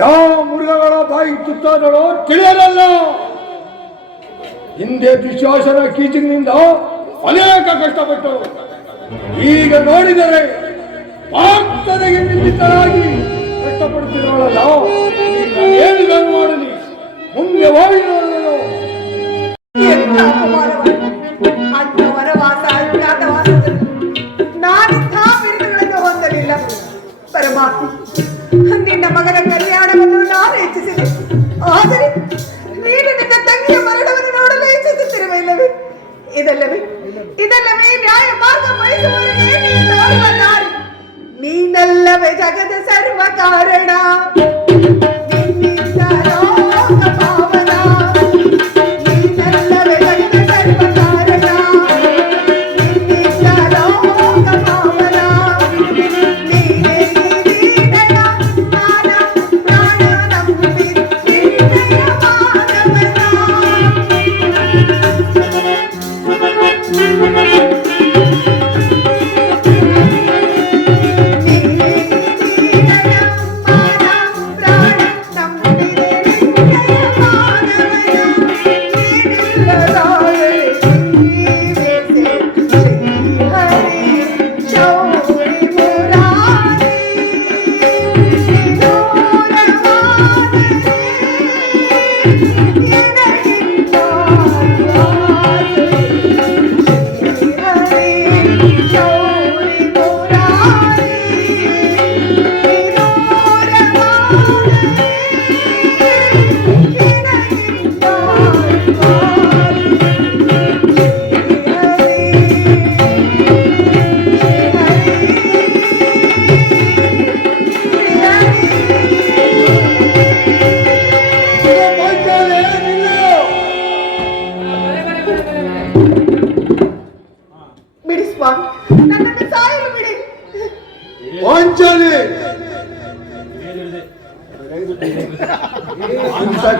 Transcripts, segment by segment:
ಯಾವ ಮೃಗಗಳ ಬಾಯಿ ತುತ್ತಾದಳೋ ತಿಳಿಯಲಲ್ಲ. ಹಿಂದೆ ದುಶ್ಯಾಸನ ಕೀಚಿನಿಂದ ಅನೇಕ ಕಷ್ಟಪಟ್ಟು ಈಗ ನೋಡಿದರೆ ಪಾರ್ಥನಿಗೆ ನಿಂದಿತರಾಗಿ ಕಷ್ಟಪಡುತ್ತಿರೋಳಲ್ಲ. ಏನು ಮಾಡಲಿ, ಮುಂದೆ ಹೋಗಿ ನೋಡಲು. ನಾನಿಂಥ ಬಿರುದುಗಳನ್ನು ಹೊಂದಲಿಲ್ಲ. ಪರಮಾತ್ಮ, ನಿನ್ನ ಮಗನ ಕಲ್ಯಾಣವನ್ನು ನಾನು ಇಚ್ಛಿಸಿದೆ. ಆದರೆ ನೀನು ನಿನ್ನ ತಂಗಿಯ ಮರಣವನ್ನು ನೋಡಲು ಇಚ್ಛಿಸುತ್ತಿರುವಲ್ಲವೇ? ಇದಲ್ಲವೇ ನ್ಯಾಯ ಮಾರ್ಗ ಬಯಸುವವರಿಗೆ ನೀನು ತೋರುವ ದಾರಿ. ನೀನಲ್ಲವೇ ಜಗದ ಸರ್ವ ಕಾರಣ.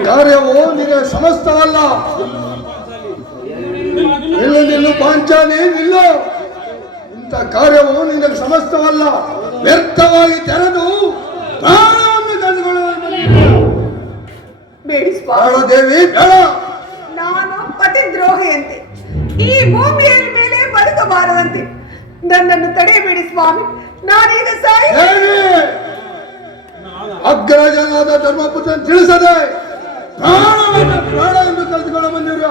ಕಾರ್ಯವು ನಿನಗೆ ಸಮಸ್ತವಲ್ಲ. ನಿಲ್ಲು ಪಾಂಚಾಲಿ, ನಿಲ್ಲು. ಇಂಥ ಕಾರ್ಯವು ನಿನಗೆ ಸಮಸ್ತವಲ್ಲ. ವ್ಯರ್ಥವಾಗಿ ತೆರೆದು ಪ್ರಾಣವನ್ನು ಕಳೆದುಕೊಳ್ಳುವ ದೇವಿ ಬೇಡ. ನಾನು ಪತಿದ್ರೋಹಿಯಂತೆ ಈ ಭೂಮಿಯ ಮೇಲೆ ಬದುಕಬಾರದಂತೆ ನನ್ನನ್ನು ತಡೆಯಬೇಡಿ ಸ್ವಾಮಿ. ನಾನೀಗ ಸಾಯಿ ಅಗ್ರಜನಾದ ಧರ್ಮಪುತ್ರ ತಿಳಿಸದೆ ಪ್ರಾಣವನ್ನು ಕಳೆದುಕೊಂಡು ಬಂದಿರುವ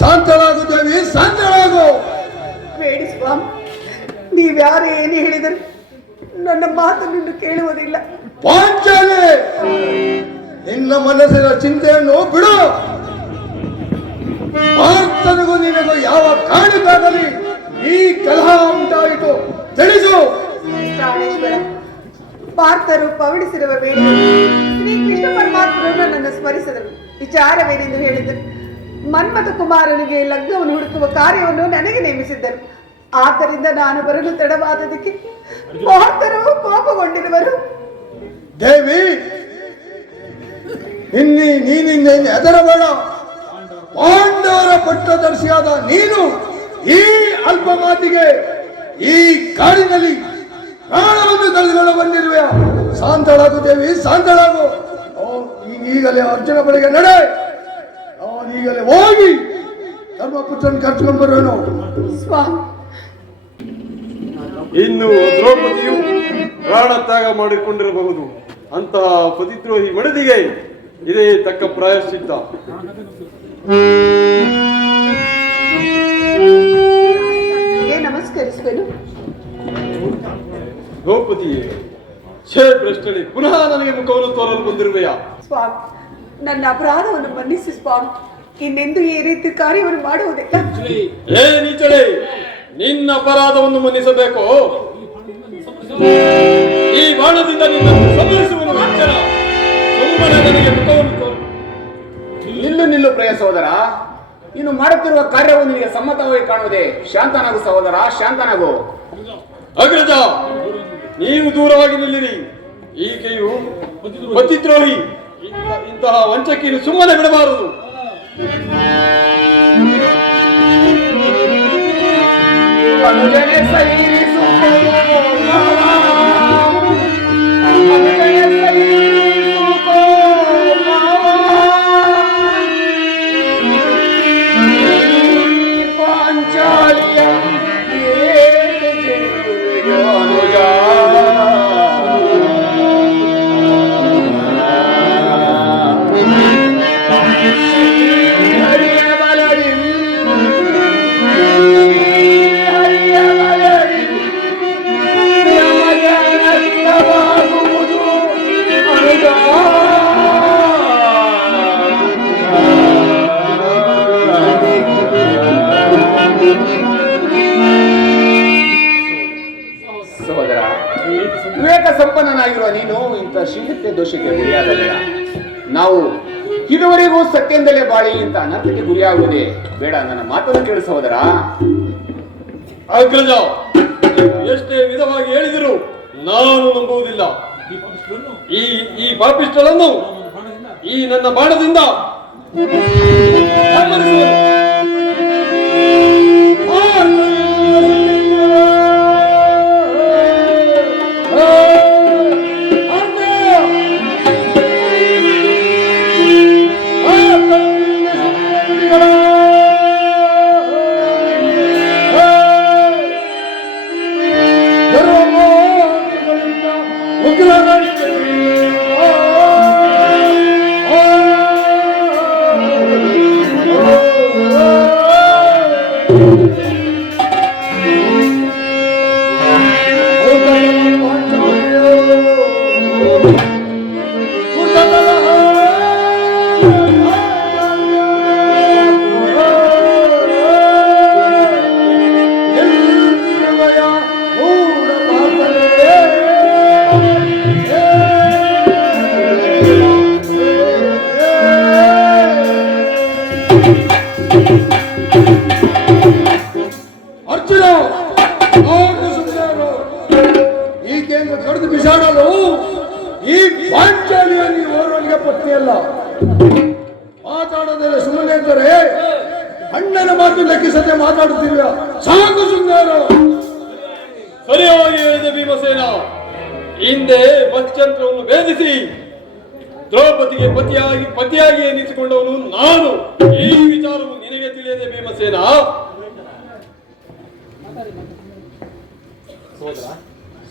ಶಾಂತಳಾಗು ದೇವಿ, ಶಾಂತಳಾಗು. ಬೇಡಿ ಸ್ವಾಮಿ, ನೀವ್ಯಾರು ಏನು ಹೇಳಿದರು ನನ್ನ ಮಾತನ್ನು ಕೇಳುವುದಿಲ್ಲ. ಪಾಂಚಾಲಿ, ನಿನ್ನ ಮನಸ್ಸಿನ ಚಿಂತೆಯನ್ನು ಬಿಡು. ಪಾರ್ಥನಿಗೂ ನಿನಗೂ ಯಾವ ಕಾರಣಕ್ಕಾಗಲಿ ಈ ಕಲಹ ಉಂಟಾಯಿತು ತಿಳಿಸು. ಪ್ರಾಣೇಶ್ವರ, ಪಾರ್ಥರು ಪವಡಿಸಿರುವ ವೇಳೆ ಶ್ರೀಕೃಷ್ಣ ಪರಮಾತ್ಮರು ನನ್ನನ್ನು ಸ್ಮರಿಸಿದರು. ವಿಚಾರವೇನೆಂದು ಹೇಳಿದರು. ಮನ್ಮಥ ಕುಮಾರನಿಗೆ ಲಗ್ನವನ್ನು ಹುಡುಕುವ ಕಾರ್ಯವನ್ನು ನನಗೆ ನೇಮಿಸಿದ್ದರು. ಆದ್ದರಿಂದ ನಾನು ಬರಲು ತಡವಾದದಕ್ಕೆ ಪಾರ್ಥರು ಕೋಪಗೊಂಡಿರುವರು. ದೇವಿ, ನೀನಿಂದ ಹೆದರಬೇಡ. ಪಾಂಡವರ ಪಟ್ಟದರ್ಶಿಯಾದ ನೀನು ಈ ಅಲ್ಪ ಮಾತಿಗೆ ಈ ಕಾಡಿನಲ್ಲಿ ಪ್ರಾಣವನ್ನು ತೆಗೆದುಕೊಂಡು ಬಂದಿರುವೆಯ. ಶಾಂತಳಾಗು ದೇವಿ, ಶಾಂತಳಾಗು. ಈಗಲೇ ಅರ್ಜುನ ಬಳಿಗೆ ನಡೆ. ಈಗಲೇ ಹೋಗಿ ಧರ್ಮಪುತ್ರನ ಕರ್ಕೊಂಡು ಬರೋನು. ಸ್ವಾಮಿ, ಇನ್ನು ದ್ರೌಪದಿಯು ಪ್ರಾಣ ತ್ಯಾಗ ಮಾಡಿಕೊಂಡಿರಬಹುದು. ಅಂತಹ ಪತಿದ್ರೋಹಿ ಮಡದಿಗೆ ಇದೇ ತಕ್ಕ ಪ್ರಾಯಶ್ಚಿತ್ತ. ನಮಸ್ಕರಿಸುವೆನು. ದ್ರೌಪದಿಯೇ, ಛೇ ಭ್ರಷ್ಟಳೆ, ಪುನಃ ನನಗೆ ಮುಖವನ್ನು ತೋರಲು ಬಂದಿರುವೆಯ? ಸ್ವಾಮಿ, ನನ್ನ ಅಪರಾಧವನ್ನು ಮನ್ನಿಸಿ ಸ್ವಾಮಿ. ಇನ್ನೆಂದು ಈ ರೀತಿ ಕಾರ್ಯವನ್ನು ಮಾಡುವುದಿಲ್ಲ. ಏ ನೀಚಳೆ, ನಿನ್ನ ಅಪರಾಧವನ್ನು ಮನ್ನಿಸಬೇಕು. ಈ ಬಾಣದಿಂದ ನಿನ್ನನ್ನು ಸಂಹರಿಸುವನು ವಂಚನ. ಸುಮ್ಮನೆ ನನಗೆ ಮುಖವನ್ನು ತೋರು. ನಿಲ್ಲು ಪ್ರಿಯ ಸಹೋದರ, ನೀನು ಮಾಡುತ್ತಿರುವ ಕಾರ್ಯವು ನಿನಗೆ ಸಮ್ಮತವಾಗಿ ಕಾಣುವುದೇ? ಶಾಂತನಾಗು ಸಹೋದರ, ಶಾಂತನಾಗು. ಅಗ್ರಜ, ನೀವು ದೂರವಾಗಿ ನಿಲ್ಲಿರಿ. ಈಕೆಯು ಪತಿದ್ರೋಹಿ. ಇಂತಹ ವಂಚಕಿಯನ್ನು ಸುಮ್ಮನೆ ಬಿಡಬಾರದು. ಅನುಜನೆ ಸೈರಿಸುಕೋ ಪಾಂಚಾಲಿಯ ಸಹೋದರ, ವಿವೇಕ ಸಂಪನ್ನನಾಗಿರುವ ನೀನು ಇಂಥ ಶ್ರೀಹತ್ಯೆ ದೋಷಕ್ಕೆ ಗುರಿಯಾಗಬೇಡ. ನಾವು ಇದುವರೆಗೂ ಸತ್ಯದಿಂದಲೇ ಬಾಳಿ ಇಂಥ ಅನರ್ಥಕ್ಕೆ ಗುರಿಯಾಗುವುದೇ ಬೇಡ. ನನ್ನ ಮಾತನ್ನು ಕೇಳು ಸಹೋದರ. ಅಗ್ರಜ, ಎಷ್ಟೇ ವಿಧವಾಗಿ ಹೇಳಿದರು ನಾನು ನಂಬುವುದಿಲ್ಲ. ಈ ಪಾಪಿಷ್ಟಳನ್ನು ಈ ನನ್ನ ಬಾಣದಿಂದ ಸಂಹರಿಸುವೆನು. ಅರ್ಜುನ, ಈಕೆಯನ್ನು ಕಡಿದು ಬಿಸಾಡಲು ಈ ಪಾಂಚಾಲಿಯ ನೀವು ಓರ್ವನಿಗೆ ಪತ್ನಿಯಲ್ಲ. ಮಾತಾಡೋದೆಲ್ಲ ಸುಮ್ಮನೆ ಇದ್ದರೆ ಅಣ್ಣನ ಮಾತು ಲೆಕ್ಕಿಸದೆ ಮಾತಾಡುತ್ತಿಲ್ಲ. ಸಾಕು ಸುಂದರ. ಸರಿಯಾಗಿ ಹೇಳಿದೆ ಭೀಮಸೇನ. ಹಿಂದೆ ಮಚ್ಚಂತ್ರವನ್ನು ಭೇದಿಸಿ ದ್ರೌಪದಿಗೆ ಪತಿಯಾಗಿ ಎನಿಸಿಕೊಂಡವನು ನಾನು. ಈ ವಿಚಾರವು ನಿನಗೆ ತಿಳಿಯದೆ ಭೀಮಸೇನ.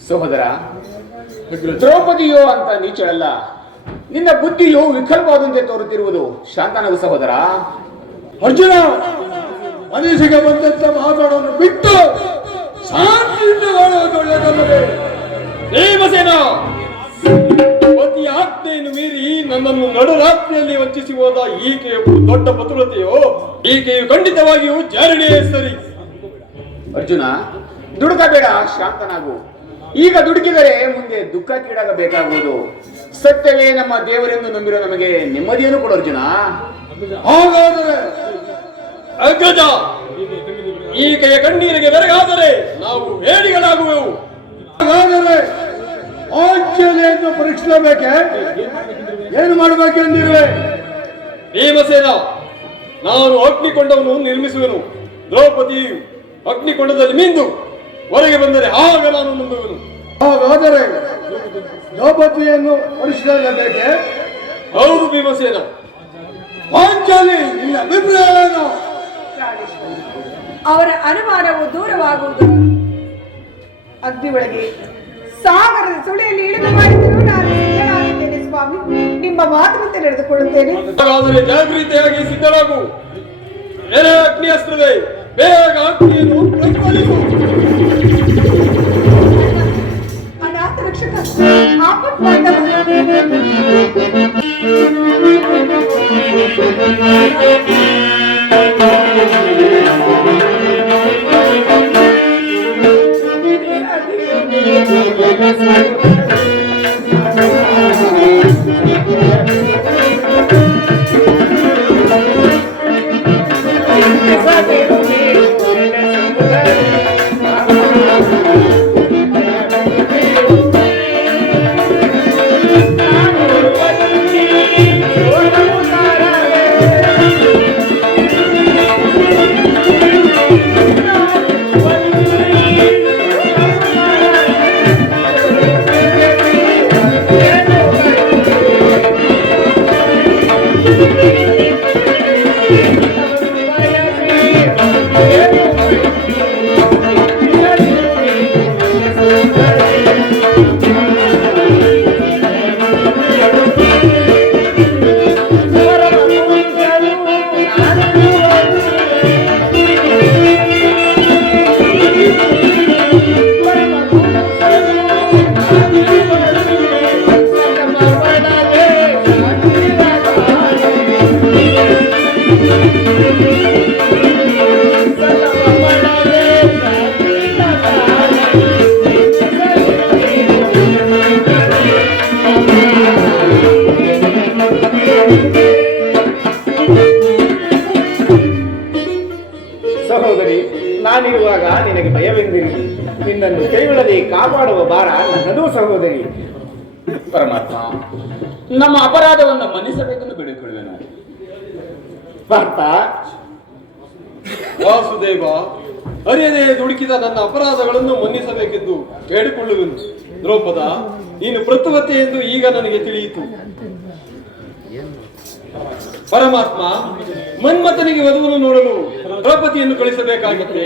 ಸಹೋದರ, ದ್ರೌಪದಿಯೋ ಅಂತ ನೀಚಳಲ್ಲ. ನಿನ್ನ ಬುದ್ಧಿಯು ವಿಕಲ್ಪವಾದಂತೆ ತೋರುತ್ತಿರುವುದು. ಶಾಂತನಾಗು ಸಹೋದರ. ಅರ್ಜುನ, ಮನಸ್ಸಿಗೆ ಬಂದಂತ ಮಾತಾಡೋನು ಬಿಟ್ಟು ಶಾಂತಿಯಿಂದ ಬಾಳುವುದು ಒಳ್ಳೆಯದಲ್ಲವೇ? ಭೀಮಸೇನ, ಪತಿಯ ಆಜ್ಞೆಯನ್ನು ಮೀರಿ ನನ್ನನ್ನು ನಡುರಾತ್ರಿಯಲ್ಲಿ ವಂಚಿಸಿ ಹೋದ ಈಕೆಯ ದೊಡ್ಡ ಪತುರತೆಯೋ? ಈಕೆಯು ಖಂಡಿತವಾಗಿಯೂ ಜಾರಣಿಯೇ ಸರಿ. ಅರ್ಜುನ, ದುಡುಕಬೇಡ, ಶಾಂತನಾಗು. ಈಗ ದುಡುಕಿದರೆ ಮುಂದೆ ದುಃಖಕ್ಕೀಡಾಗಬೇಕಾಗುವುದು. ಸತ್ಯವೇ ನಮ್ಮ ದೇವರೆಂದು ನಂಬಿರೋ ನಮಗೆ ನೆಮ್ಮದಿಯನ್ನು ಕೊಡು ಅರ್ಜುನ. ಹಾಗಾದರೆ ಅಗ್ರಜ, ಈಕೆಯ ಕಣ್ಣೀರಿಗೆ ಬೆರಗಾದರೆ ನಾವು ಹೇಡಿಗಳಾಗುವೆವು. ಹಾಗಾದರೆ ಆಂಚನೆಯನ್ನು ಪರೀಕ್ಷಿಸಬೇಕೆ? ಏನು ಮಾಡಬೇಕೆಂದಿರುವೆ? ಭೀಮಸೇನ, ನಾನು ಅಗ್ನಿಕೊಂಡವನು ನಿರ್ಮಿಸುವೆನು. ದ್ರೌಪದಿ ಅಗ್ನಿಕೊಂಡದಲ್ಲಿ ಮಿಂದು ಹೊರಗೆ ಬಂದರೆ ಆಗ ನಾನು ನಂಬುವನು. ಹಾಗಾದರೆ ದ್ರೌಪದಿಯನ್ನು ಪರಿಶೀಲಿಸಬೇಕೆ? ಹೌದು ಭೀಮಸೇನ. ಪಾಂಚಾಲಿ, ನಿನ್ನ ಅಭಿಪ್ರಾಯ ಏನು? ಅವರ ಅನುಮಾನವು ದೂರವಾಗುವುದು. ಅಗ್ನಿ ಒಳಗೆ ಸಾಗರದ ಸುಳಿಯಲ್ಲಿ ಇಳಿದು ಮಾಡಿದರೂ ನಾನು ಸಿದ್ಧನಾಗಿದ್ದೇನೆ ಸ್ವಾಮಿ. ನಿಮ್ಮ ಮಾತುವಂತೆ ನಡೆದುಕೊಳ್ಳುತ್ತೇನೆ. ಹಾಗಾದರೆ ಜಾಗೃತಿಯಾಗಿ ಸಿದ್ಧರಾಗು. ಎಲೆ ಅಗ್ನಿ ಅಸ್ತ್ರವೇ, ಬೇಗ ಅಗ್ನಿಯನ್ನು ಪ್ರಜ್ವಲಿಸು. ಅನಾಥ ರಕ್ಷಕ, ಆಪತ್ ಬಾಂಧವ. ಸಹೋದರಿ, ನಾನಿರುವಾಗ ನಿನಗೆ ಭಯವೆಂದಿರಲಿ. ನಿನ್ನನ್ನು ಕೈಗೊಳ್ಳದೆ ಕಾಪಾಡುವ ಭಾರ ನನ್ನದು ಸಹೋದರಿ. ಪರಮಾತ್ಮ, ನಮ್ಮ ಅಪರಾಧವನ್ನು ಮನ್ನಿಸಬೇಕೆಂದು ಬೇಡಿಕೊಳ್ಳುವೆನು. ಪಾರ್ಥ, ವಾಸುದೇವ, ಅರಿಯದೆ ದುಡುಕಿದ ನನ್ನ ಅಪರಾಧಗಳನ್ನು ಮನ್ನಿಸಬೇಕೆಂದು ಬೇಡಿಕೊಳ್ಳುವೆನು. ದ್ರೌಪದ, ನೀನು ಪ್ರತಿವತ್ತೆ ಎಂದು ಈಗ ನನಗೆ ತಿಳಿಯಿತು. ಪರಮಾತ್ಮ, ಮನ್ಮಥನಿಗೆ ವಧುವನ್ನು ನೋಡಲು ದ್ರೌಪದಿಯನ್ನು ಕಳಿಸಬೇಕಾಗಿತ್ತೆ.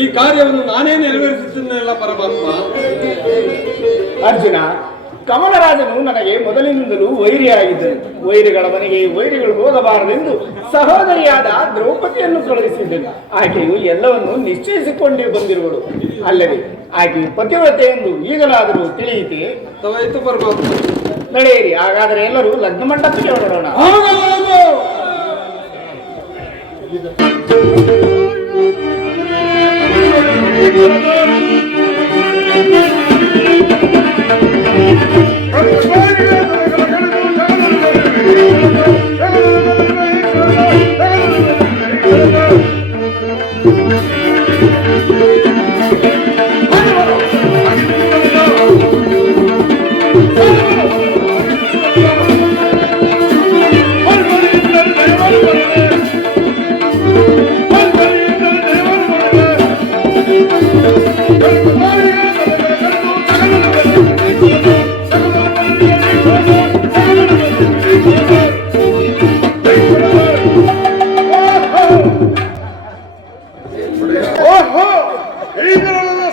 ಈ ಕಾರ್ಯವನ್ನು ನಾನೇ ನೆರವೇರಿಸುತ್ತೇನಲ್ಲ ಪರಮಾತ್ಮ. ಅರ್ಜುನ, ಕಮಲರಾಜನು ನನಗೆ ಮೊದಲಿನಿಂದಲೂ ವೈರಿಯಾಗಿದ್ದರು. ವೈರಿಗಳ ಮನೆಗೆ ವೈರಿಗಳು ಹೋಗಬಾರದೆಂದು ಸಹೋದರಿಯಾದ ದ್ರೌಪದಿಯನ್ನು ಕಳುಹಿಸಿದ್ದನು. ಆಕೆಯು ಎಲ್ಲವನ್ನು ನಿಶ್ಚಯಿಸಿಕೊಂಡೇ ಬಂದಿರುವಳು. ಅಲ್ಲದೆ ಆಕೆಯು ಪತಿವ್ರತೆ ಎಂದು ಈಗಲಾದರೂ ತಿಳಿಯಿತೆ. ತವಾಯಿತು ಪರಮಾತ್ಮ. ನಡೆಯಿರಿ, ಹಾಗಾದರೆ ಎಲ್ಲರೂ ಲಗ್ನ ಮಂಟಪಕ್ಕೆ ಹೊರಡೋಣ.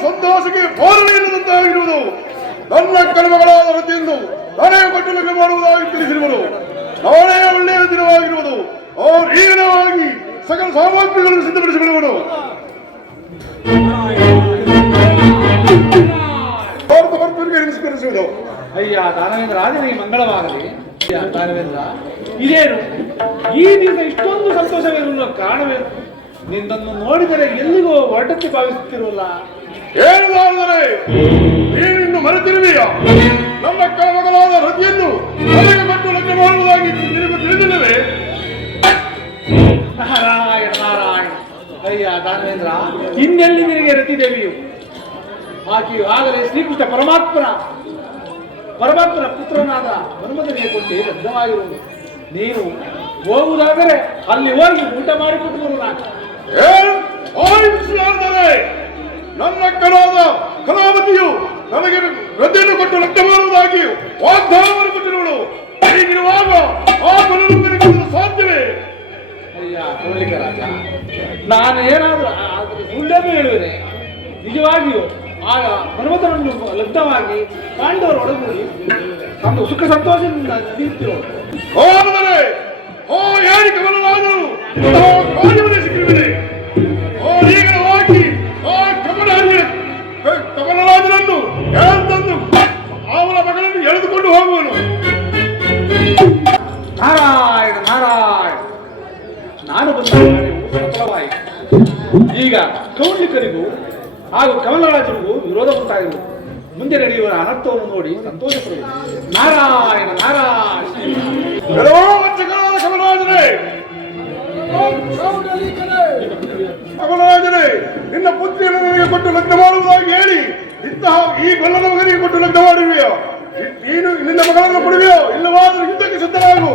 ಸಂತೋಷಕ್ಕೆ ಬೋರವಿಲ್ಲದಂತಾಗಿರುವುದು. ನನ್ನ ಕರ್ಮಗಳಾದ ವೃತ್ತಿಯಿಂದ ನಾನೇ ಕೊಟ್ಟು ಲಗ್ನ ಮಾಡುವುದಾಗಿ ತಿಳಿಸಿರುವುದು. ನಾಳೆ ಒಳ್ಳೆಯ ದಿನವಾಗಿರುವುದು. ಈಗವಾಗಿ ಸಕಲ ಸಾಮಗ್ರಿಗಳನ್ನು ಸಿದ್ಧಪಡಿಸಿಬಿಡುವುದು. ನಮಸ್ಕರಿಸುವುದು. ಅಯ್ಯ ದಾನವೇಂದ್ರ, ರಾಜನಿಗೆ ಮಂಗಳವಾಗಲಿ. ದಾನವೇಂದ್ರ, ಇದೇನು ಈ ದಿವಸ ಇಷ್ಟೊಂದು ಸಂತೋಷವೇನು? ಕಾರಣವೇನು? ನಿನ್ನನ್ನು ನೋಡಿದರೆ ಎಲ್ಲಿಗೋ ಹೊರಟಕ್ಕೆ ಭಾವಿಸುತ್ತಿರುವಲ್ಲ. ಏನಾದರೆ ನೀನಿನ್ನು ಮರೆತಿರುವೆಯ? ನನ್ನ ಕರ್ಮಗಳಾದ ರತಿಯನ್ನು ನನಗೆ ಕೊಟ್ಟು ಲಗ್ನ ಮಾಡುವುದಾಗಿ ನಿನಗೆ ತಿಳಿದಿಲ್ಲವೇ? ನಾರಾಯಣ ನಾರಾಯಣ. ಅಯ್ಯ ದಾನವೇಂದ್ರ, ಇನ್ನೆಲ್ಲಿ ನಿನಗೆ ರತಿದೇವಿಯು? ಆಕೆಯು ಆಗಲೇ ಶ್ರೀಕೃಷ್ಣ ಪರಮಾತ್ಮನ ಪುತ್ರನಾದ ಹನುಮಂತನಿಗೆ ಕೊಟ್ಟು ಲಗ್ನವಾಗಿರುವುದು. ನೀನು ಹೋಗುವುದಾದರೆ ಅಲ್ಲಿ ಹೋಗಿ ಊಟ ಮಾಡಿಕೊಟ್ಟು ಬರುವುದಾಗಿ. ನಾನೇನಾದ್ರೂ ಸುಳ್ಳನ್ನು ಹೇಳುವೆ ನಿಜವಾಗಿಯೂ ಆಗ ಪರ್ವತವನ್ನು ಲಗ್ನವಾಗಿ ಪಾಂಡವರು ಒಳಗೂಡಿ ತಮ್ಮ ಸುಖ ಸಂತೋಷದಿಂದ ನಡೆಯುತ್ತಿರೋ ಓ ಅರಮನೆ, ಓ ಯಾರಿ ಕಮಲರಾಜರು, ಇಂತಹ ಕಾರ್ಯವನ್ನೇ ಸಿಕ್ಕಿರುವಿದೆ. ಓ ಈಗಲವಾಗಿ ಆ ಕಮಲರಾಜನನ್ನು ಎಳೆದಂದು ಅವನ ಮಗಳನ್ನು ಎಳೆದುಕೊಂಡು ಹೋಗುವನು. ನಾರಾಯಣ ನಾರಾಯಣ, ನಾನು ಬಂದ ಸಫಲವಾಯಿತು. ಈಗ ಕೌಂಡಿಕರಿಗೂ ಹಾಗೂ ಕಮಲರಾಜರಿಗೂ ವಿರೋಧ ಉಂಟಾಗಿರುವುದು. ಮುಂದೆ ನಡೆಯುವ ಅನರ್ಥವನ್ನು ನೋಡಿ ಸಂತೋಷ ಪಡುವುದು. ನಾರಾಯಣ ನಾರಾಯಣ. ಎಲ್ಲೋ ವಂಚಕರಾದ ಕಮಲರಾಜನೇ, ಕಮಲರಾಜನೇ, ನಿನ್ನ ಪುತ್ರಿಯನ್ನು ನನಗೆ ಕೊಟ್ಟು ಲಗ್ನ ಮಾಡುವುದಾಗಿ ಹೇಳಿ ಇಂತಹ ಈ ಗೊಲ್ಲನ ಮಗನಿಗೆ ಕೊಟ್ಟು ಲಗ್ನ ಮಾಡಿರುವೆಯೋ? ನೀನು ನಿನ್ನ ಮಗಳನ್ನು ಕೊಡುವೆಯೋ? ಇಲ್ಲವಾದರೂ ಯುದ್ಧಕ್ಕೆ ಸಿದ್ಧರಾಗು.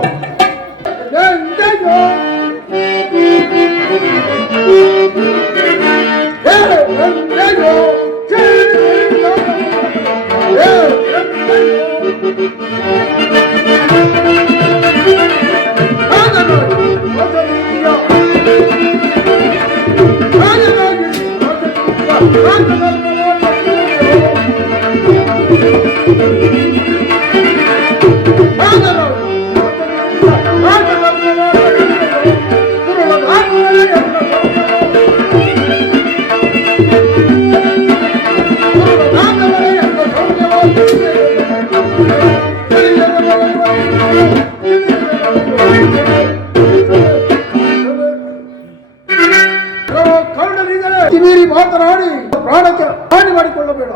ಮೀರಿ ಮಾತನಾಡಿ ಪ್ರಾಣಕ್ಕೆ ಹಾನಿ ಮಾಡಿಕೊಳ್ಳಬೇಡ.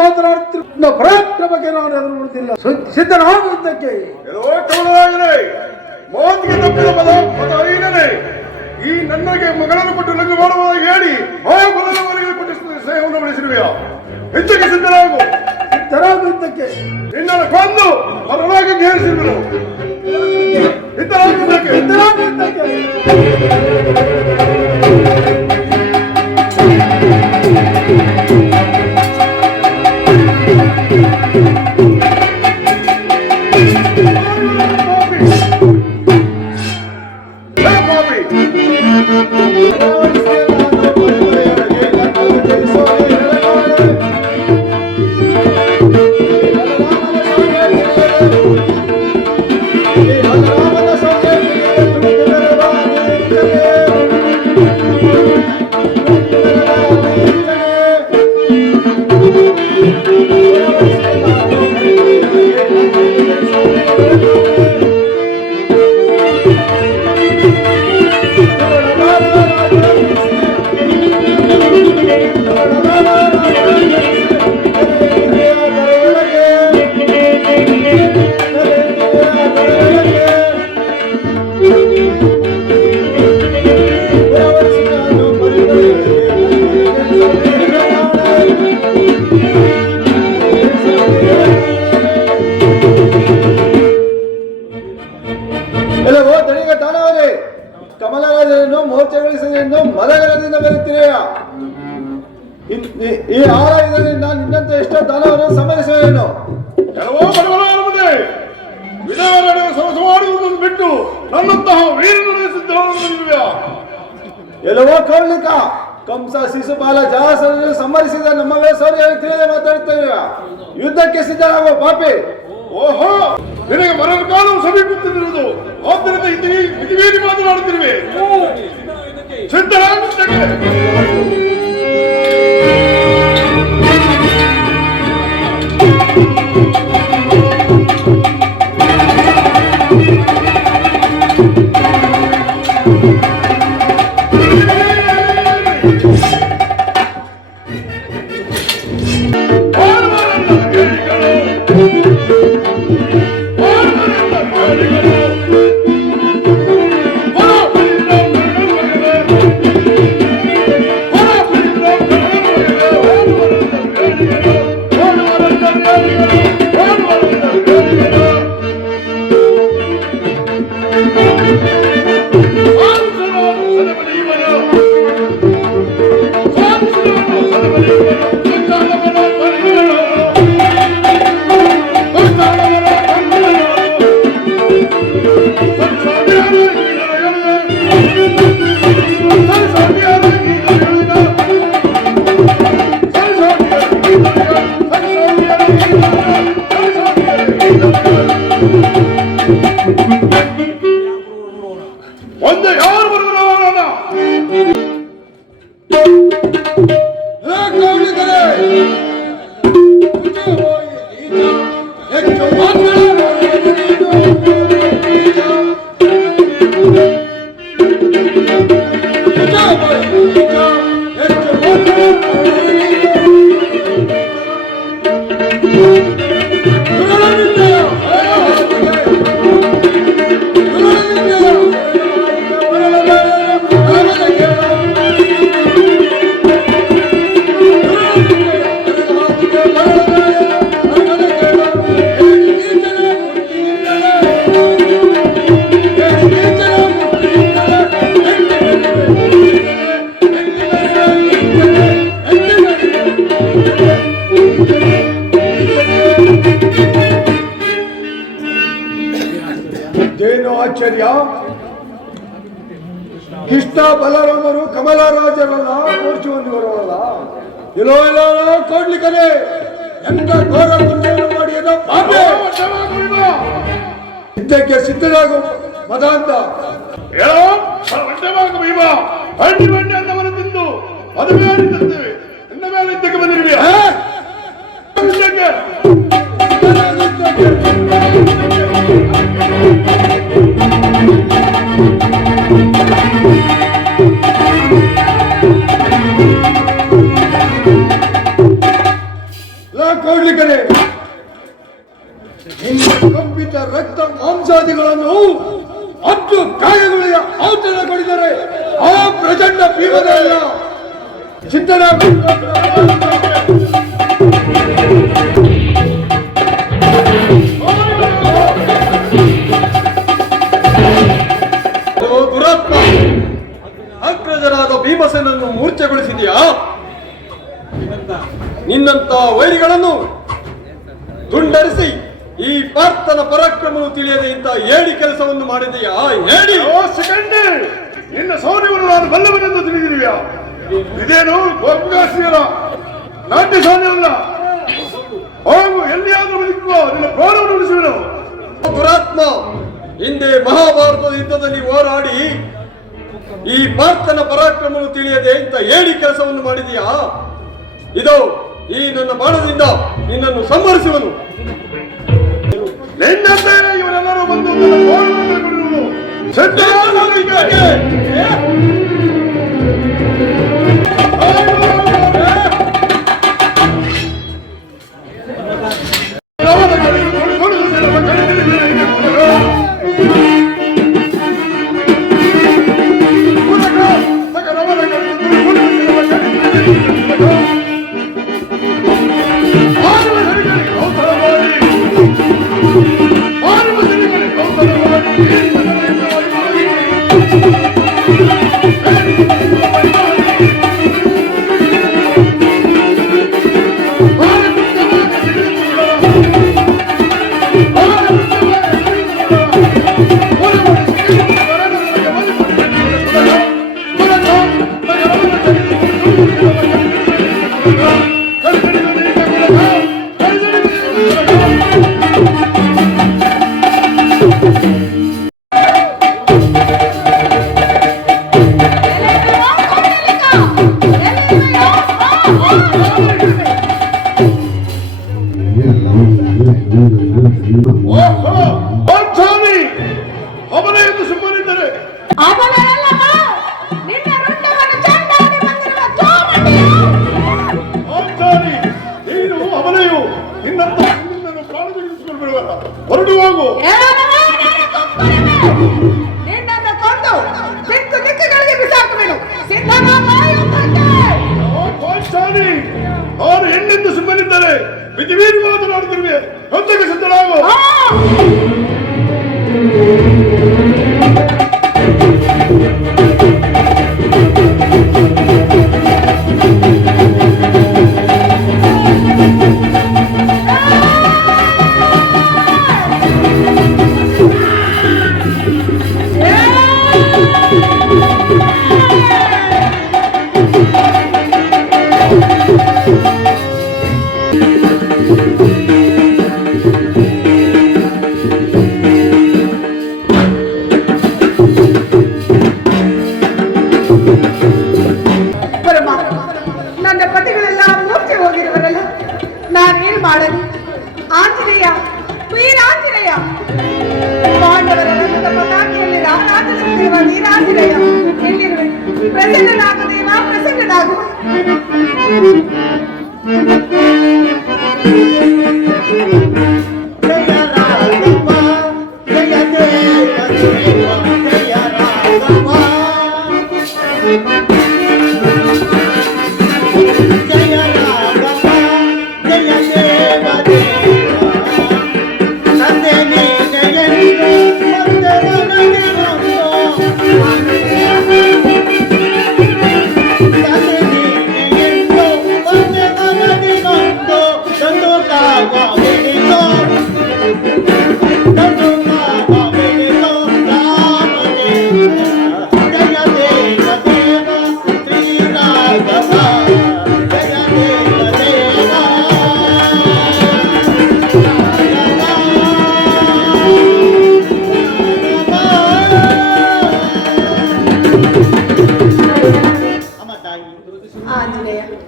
ಮಾತನಾಡುತ್ತಿರುವ ಪ್ರಯತ್ನ ಬಗ್ಗೆ ನಾನು ಎದುರು ಬಿಡುತ್ತಿಲ್ಲ. ಸಿದ್ಧನಾಗುವುದಕ್ಕೆ ಮಾತಿಗೆ ತಪ್ಪಿದ ಪದ ಅರಿಯನೇ ಈ ನನಗೆ ಮಗಳನ್ನು ಕೊಟ್ಟು ಲಗ್ನ ಮಾಡುವುದಾಗಿ ಹೇಳಿ ಆ ಮಗನವರಿಗೆ ಕೊಟ್ಟು ಸ್ನೇಹವನ್ನು ಬೆಳೆಸಿರುವೆಯಾ? ಹೆಚ್ಚಿಗೆ ಸಿದ್ಧರಾಗುವುದಕ್ಕೆ ನಿನ್ನನ್ನು ಕೊಂದು ಅವರೊಳಗೆ ನೇರಿಸಿರುವರು. ಸಿದ್ಧರಾಗುವುದಕ್ಕೆ ಕಮಲರಾಜನನ್ನು ಮೋರ್ಚೆಗೊಳಿಸಲೆಂದು ಮದಗರದಿಂದ ಬರುತ್ತೀರೆಯ? ಈ ಆಲಯದಲ್ಲಿ ನಾನು ನಿನ್ನಂತ ಎಷ್ಟೋ ದಾನವನ್ನು ಸಂಬಂಧಿಸುವೇನು? ಕೆಲವೋ ಬಡವರಾರಮನೆ ವಿಧವರ ಸರಸ ಮಾಡುವುದನ್ನು ಬಿಟ್ಟು ನನ್ನಂತಹ ವೀರನ ಸಿದ್ಧವಾಗಿರುವೆಯಾ? ಎಲ್ಲವೋ ಕೌಲಿಕ ಕಂಸ ಶಿಶುಪಾಲ ಜಾಸರನ್ನು ಸಂಹರಿಸಿದ ನಮ್ಮವೇ ಸೌರ್ಯ ತಿಳಿದೇ ಮಾತಾಡುತ್ತೇವೆ. ಯುದ್ಧಕ್ಕೆ ಸಿದ್ಧರಾಗುವ ಪಾಪಿ. ಓಹೋ, ನಿನಗೆ ಮರಣ ಕಾಲವು ಸಮೀಪಿಸುತ್ತಿರುವುದು, ಆದ್ದರಿಂದ ಇತಿವೇರಿ ಮಾತನಾಡುತ್ತಿರುವೆ. ಸಿದ್ಧರಾಗುತ್ತೇನೆ. ಒಂದು ಯಾರು ಬರುವುದಿಲ್ಲ ಇದೇನು ಆಶ್ಚರ್ಯ? ಕೃಷ್ಣ ಬಲರಾಮರು ಕಮಲರಾಜರಲ್ಲ ಮೂರ್ಛೆ ಹೊಂದಿರುವಲ್ಲ. ಇಲ್ಲೋ ಇಲ್ಲೋ ಕೊಡ್ಲಿಕ್ಕನೆ ಎಂತ ಘೋರ ಪುಣ್ಯವನ್ನು ಮಾಡಿ ಏನೋ ಪಾಪೆ ಯುದ್ಧಕ್ಕೆ ಸಿದ್ಧರಾಗು ಮದಾಂತ. ಹೇಳೋ ಬಂಡವಾಗ ಭೀಮ ಬಂಡಿ ಬಂಡಿ ಅನ್ನವನ್ನು ತಿಂದು ಮದುವೆ ಆಡಿದ್ದೇವೆ. ಇನ್ನ ಮೇಲೆ ಯುದ್ಧಕ್ಕೆ ಬಂದಿರುವೆ. ಕೊಡ್ಲಿಕ್ಕನೆ ನಿನ್ನ ಕಂಪಿತ ರಕ್ತ ಮಾಂಸಾದಿಗಳನ್ನು ಹತ್ತು ಕಾಯಗಳಿಗೆ ಔತಣ ಕೊಡಿದರೆ ಆ ಪ್ರಚಂಡ ಭೀಮದಲ್ಲ ಸಿದ್ಧರಾಗ ದುರಾತ್ಮ, ಅಗ್ರಜರಾದ ಭೀಮಸೇನನ್ನು ಮೂರ್ಛೆಗೊಳಿಸಿದೆಯಾ? ನಿನ್ನಂತ ವೈರಿಗಳನ್ನು ತುಂಡರಿಸಿ ಈ ಪಾರ್ಥನ ಪರಾಕ್ರಮವನ್ನು ತಿಳಿಯದೆ ಇಂತ ಏಡಿ ಕೆಲಸವನ್ನು ಮಾಡಿದೆಯಾ? ಹೇಳಿ. ನಿನ್ನ ಸೌರ್ಯವನ್ನು ನಾನು ಬಲ್ಲವನೆಂದು ತಿಳಿದಿರುವೆಯಾ? ಇದೇನು ಗೋಪುಗಾಸಿಯರ ನಾಟ್ಯ ಸಾಧ್ಯವಲ್ಲ. ಹೋಗು, ಎಲ್ಲಿಯಾದ್ರೂ ಬದುಕುವ ನಿನ್ನ ಪ್ರಾಣವನ್ನು ಉಳಿಸುವೆನು. ದುರಾತ್ಮ, ಹಿಂದೆ ಮಹಾಭಾರತದ ಯುದ್ಧದಲ್ಲಿ ಹೋರಾಡಿ ಈ ಪಾರ್ಥನ ಪರಾಕ್ರಮವನ್ನು ತಿಳಿಯದೆ ಇಂತ ಏಡಿ ಕೆಲಸವನ್ನು ಮಾಡಿದೆಯಾ? ಇದು ಈ ನನ್ನ ಬಾಣದಿಂದ ನಿನ್ನನ್ನು ಸಂಹರಿಸುವನು. ನಿನ್ನಂತೆ ಇವರೆಲ್ಲರೂ ಬಂದು ನನ್ನ ಪ್ರಾಣವನ್ನು ಕೊಡುವುದು. ಓಹೋ ಪಾಂಚಾಲಿ ಅವನೇ ಎಂದು ಸುಮ್ಮನಿದ್ದರೆ ಅವನಲ್ಲವ ನಿನ್ನ ರುಂಡವನ್ನು ಚಂಡಾಡಿ ಬಂದಿರುವ ಚೋಮಂಡಿಯು. ಪಾಂಚಾಲಿ ನೀನು ಅವನೆಯು ನಿನ್ನಂತ ನಿನ್ನನ್ನು ಪ್ರಾಣ ತೆಗೆಸಿಕೊಂಡು ಬಿಡುವಲ್ಲ ಹೊರಡು ಹೋಗು. ನಿನ್ನನ್ನು ಕೊಂದು ದಿಕ್ಕು ದಿಕ್ಕುಗಳಿಗೆ ಬಿಸಾಕಬೇಡು. ಸಿದ್ಧನಾಗಿ ಪಾಂಚಾಲಿ ಅವನು ಹೆಣ್ಣೆಂದು ಸುಮ್ಮನಿದ್ದರೆ ವಿಧಿವೀರಿ ಮಾತನಾಡುತ್ತಿರುವೆ. ಹೊತ್ತಿಗೆ ಸಿದ್ಧರಾಗು. ನನ್ನ ಪತಿಗಳೆಲ್ಲ ಮೂರ್ಛೆ ಹೋಗಿರುವರಲ್ಲ, ನಾನೇನು ಮಾಡಲಿ? ಆಂಜನೇಯ, ವೀರಾಂಜನೇಯ, ಪಾಂಡವರ ರಥದ ಪತಾಕೆಯಲ್ಲಿ ರಾರಾಜಿಸುತ್ತಿರುವ ವೀರಾಂಜನೇಯ ಎಲ್ಲಿರುವೆ? ಪ್ರಸನ್ನನಾಗು ದೇವ, ಪ್ರಸನ್ನನಾಗು.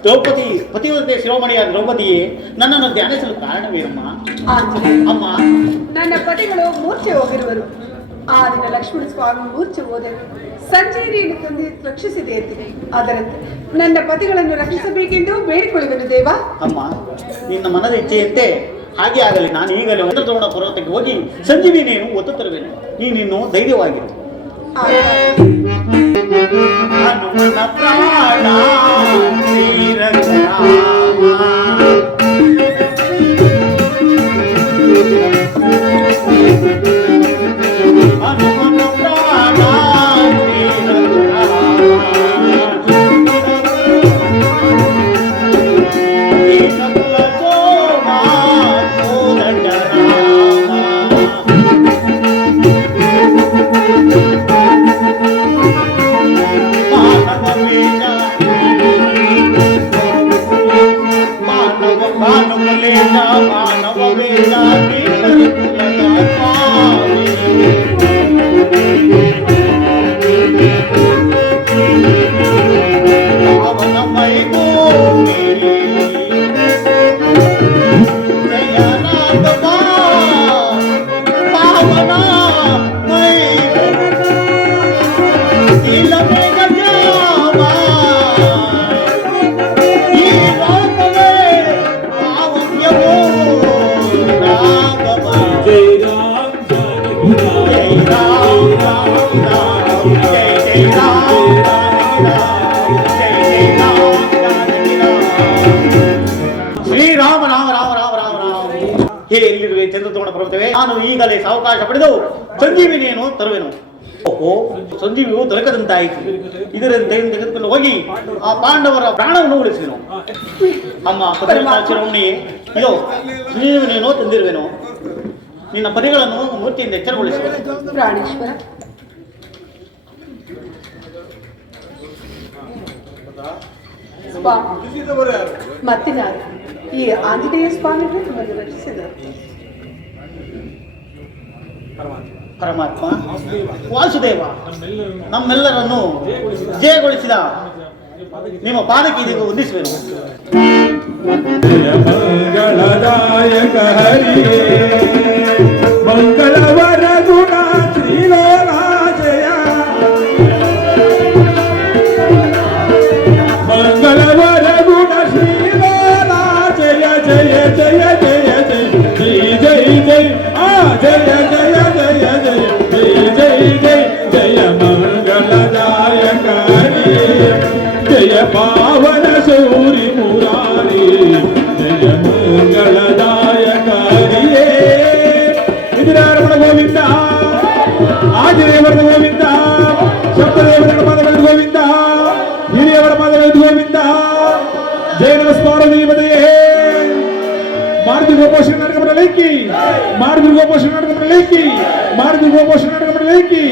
ದ್ರೌಪದಿ ಪತಿವ್ರತೆ ಶಿರೋಮಣಿಯಾದ ದ್ರೌಪದಿಯೇ, ನನ್ನನ್ನು ಧ್ಯಾನಿಸಲು ಕಾರಣವೇನಮ್ಮ? ಆಂಜನೇಯ, ಅಮ್ಮ, ನನ್ನ ಪತಿಗಳು ಮೂರ್ಛೆ ಹೋಗಿರುವರು. ಆ ದಿನ ಲಕ್ಷ್ಮಣ ಸ್ವಾಮಿ ಮೂರ್ಛೆ ಹೋದರು. ಸಂಜೀವಿನಿಯನ್ನು ತಂದು ರಕ್ಷಿಸಿದೆ ಅಂತೆ. ಅದರಂತೆ ನನ್ನ ಪತಿಗಳನ್ನು ರಕ್ಷಿಸಬೇಕೆಂದು ಬೇಡಿಕೊಳ್ಳುವೆನು ದೇವ. ಅಮ್ಮ, ನಿನ್ನ ಮನದ ಇಚ್ಛೆಯಂತೆ ಹಾಗೆ ಆಗಲಿ. ನಾನು ಈಗಲೇ ದ್ರೋಣ ಪರ್ವತಕ್ಕೆ ಹೋಗಿ ಸಂಜೀವಿನಿಯನ್ನು ಒತ್ತು ತರುವೆನು. ನೀನಿನ್ನು ಧೈರ್ಯವಾಗಿರು. ಹನುಮನ ಪ್ರಾಣ ಶ್ರೀರಂಗರಾಮ, ಹನುಮನ ಪ್ರಾಣ ಶ್ರೀರಂಗರಾಮ, ದೀನಕುಲ ಸೋಮ ಕೋದಂಡರಾಮ, ಮಾನವ ವೇದ ಪಾವನ ಮೈ ಭೂಮಿ ಜಯ ರಾಘವ, ಪಾವನ ಮೈ ಇಲ್ಲವೇ ಗಜಾಮ, ಈ ರಾಘವೇ ಪಾವನ್ಯವೋ ರಾಘವ. ಜೈ ರಾಮ್ ಜೈ ರಾಮ್ ರಾಮ್ ರಾಮ್, ಜೈ ಜೈ ರಾಮ್ ರಾಮ್ ಜೈ ಜೈ ರಾಮ್ ಜಾನಕಿ ರಾಮ್. ಶ್ರೀರಾಮ ರಾಮ ರಾಮ ರಾಮ ರಾಮ ರಾಮ. ಹೇ ಎಲ್ಲಿರುವೆ ಚಂದ್ರದ್ರೋಣ ಪರ್ವತವೇ, ನಾನು ಈಗಲೇ ಸಾವಕಾಶ ಪಡೆದು ಸಂಜೀವಿನಿಯನ್ನು ತರುವೆನು. ಓಹೋ, ಸಂಜೀವಿಯು ದೊರಕದಂತಾಯಿತು. ಇದರಂತೆ ತೆಗೆದುಕೊಂಡು ಹೋಗಿ ಆ ಪಾಂಡವರ ಪ್ರಾಣವನ್ನು ಉಳಿಸುವೆನು. ಅಮ್ಮ ಪತಿರಮಣಿಯೇ, ಇದೋ ಸಂಜೀವಿನಿಯನ್ನು ತಂದಿರುವೆನು. ನಿನ್ನ ಪದಿಗಳನ್ನು ಮೂರ್ತಿಯಿಂದ ಎಚ್ಚರಗೊಳಿಸುವೆ. ಪ್ರಾಣೇಶ್ವರ, ಮತ್ತೆ ನಾನು ಈ ಆಂಜನೇಯ ಸ್ವಾಮಿಗಳು ನಿಮ್ಮನ್ನು ರಕ್ಷಿಸಿದರು. ಪರಮಾತ್ಮ ವಾಸುದೇವ, ನಮ್ಮೆಲ್ಲರನ್ನು ಜಯಗೊಳಿಸಿದ ನಿಮ್ಮ ಪಾದಕ್ಕೆ ಇದೀಗ ವಂದಿಸುವೆನು. ಮಂಗಳದಾಯಕ ಹರಿಯೇ ಜಯ ಜಯ ಜಯ ಜಯ ಜಯ ಜಯ ಜಯ ಮಂಗಳದಾಯಕಾರಿ ಜಯ ಪಾವನ ಸೂರಿ ಮುರಾರಿ ಜಯ ಮಂಗಳದಾಯಕಾರಿಯೇ ವಿಧಿರಾರಮಣ ಗೋವಿಂದ ಆಂಜನೇಯವರ ಗೋವಿಂದ ಸಪ್ತದೇವರ ಪಾದಗಳ ಗೋವಿಂದ ಹಿರಿಯವರ ಪಾದಗಳ ಗೋವಿಂದ ಜಯ ನಮಸ್ಕಾರ ದೇವತೆಯೇ ಮಾರುತಿ ನಾಟಕ ಮಾಡಲಿಕ್ಕಿ ಮಾರುತಿ ನಾಟಕ ಮಾಡಲಿಕ್ಕಿ